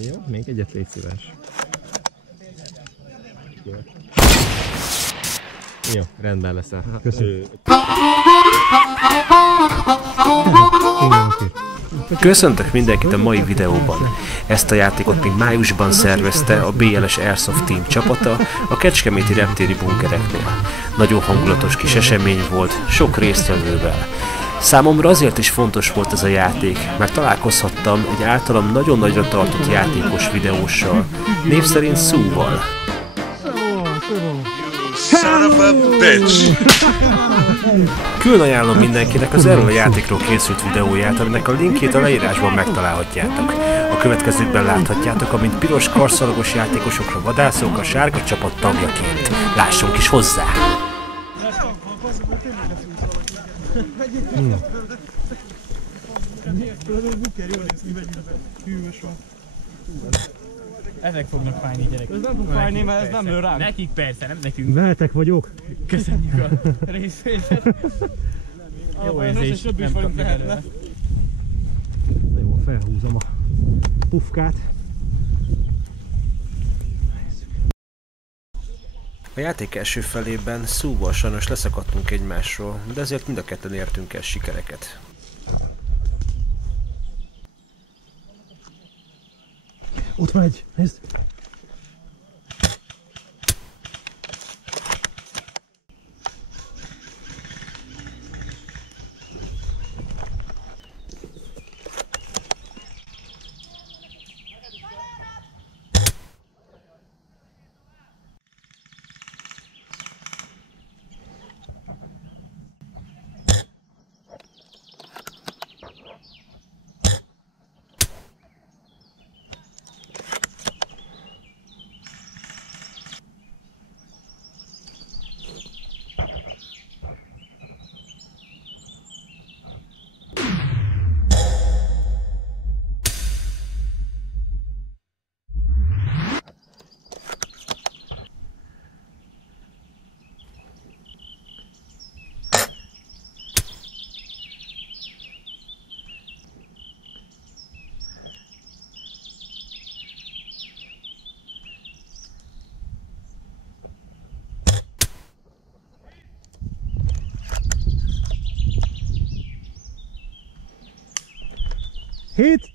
Jó, még egyet légy szíves. Jó, rendben lesz. Köszönjük. Köszöntök mindenkit a mai videóban. Ezt a játékot még májusban szervezte a BLS Airsoft Team csapata a kecskeméti reptéri bunkereknél. Nagyon hangulatos kis esemény volt, sok résztvevővel. Számomra azért is fontos volt ez a játék, mert találkozhattam egy általam nagyon nagyra tartott játékos videóssal, név szerint Sue-val. Son of a bitch! Külön ajánlom mindenkinek az erről a játékról készült videóját, aminek a linkjét a leírásban megtalálhatjátok. A következőkben láthatjátok, amint piros karszalagos játékosokra vadászok a sárga csapat tagjaként. Lássunk is hozzá! Ezek fognak fájni, gyerekek. Ez nem fog fájni, mert ez nem lő ránk. Nekik persze, nem nekünk. Veletek vagyok. Köszönjük a részvételt. Jó érzés, nem kapjuk előle. Jó, felhúzom a pufkát. A játék első felében Sue-val sajnos leszakadtunk egymásról, de ezért mind a ketten értünk el sikereket. Ott van egy, nézd! Hit!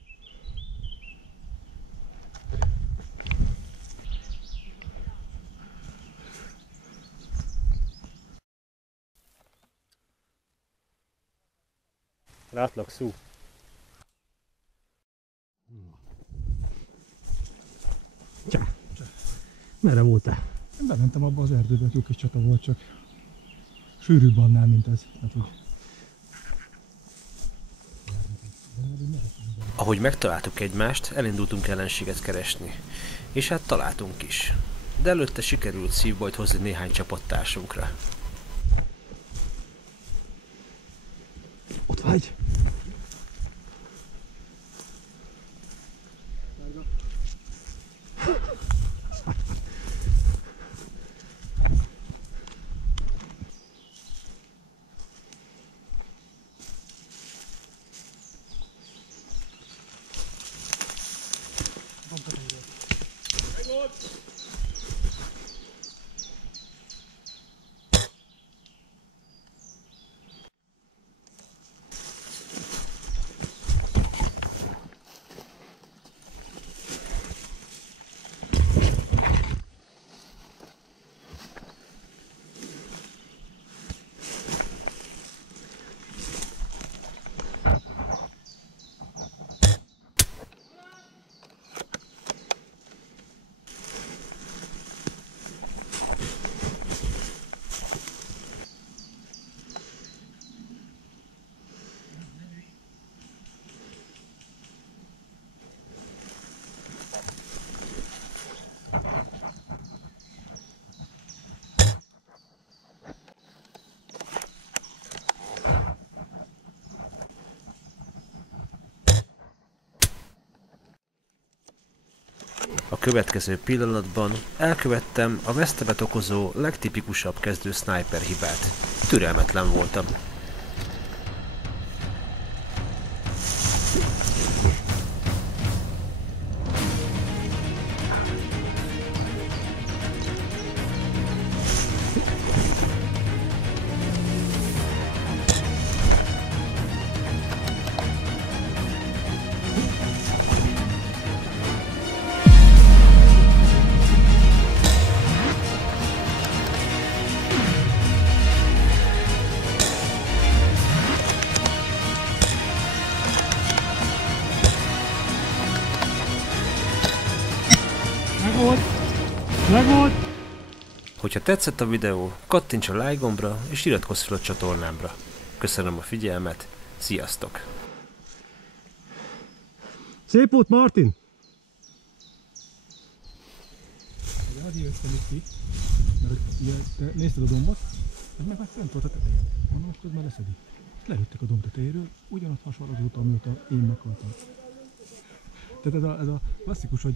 Látlak, Sue. Csá! Merre voltál? Én bementem abba az erdőbe, jó kis csata volt, csak sűrűbb annál, mint ez. Hát, úgy. Ahogy megtaláltuk egymást, elindultunk ellenséget keresni. És hát találtunk is. De előtte sikerült szívbajt hozni néhány csapattársunkra. Ott vagy! A következő pillanatban elkövettem a vesztevet okozó legtipikusabb kezdő sniper hibát. Türelmetlen voltam. Megvolt! Megvolt! Hogyha tetszett a videó, kattints a like gombra és iratkozz fel a csatornámra. Köszönöm a figyelmet, sziasztok! Szép volt, Martin! Hadd jöttem itt ki, mert ugye, te nézted a dombot, ez meg már fent volt a tetején. Mondom, most közben leszedi. Lelőttek a domb tetejéről, ugyanott hasonló azóta, amióta én meghaltam. Tehát ez a klasszikus, hogy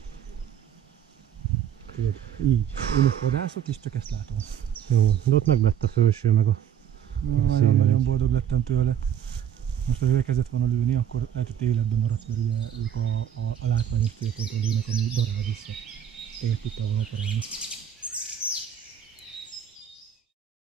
így, én most vadászok és csak ezt látom. Jó, de ott meglett a felső meg a... Nagyon-nagyon boldog lettem tőle. Most, ha elkezdett volna lőni, akkor lehet, hogy életben maradsz, mert ugye ők a látványos célpontra lőnek, ami darál vissza. Teljesen tudtál volna operálni.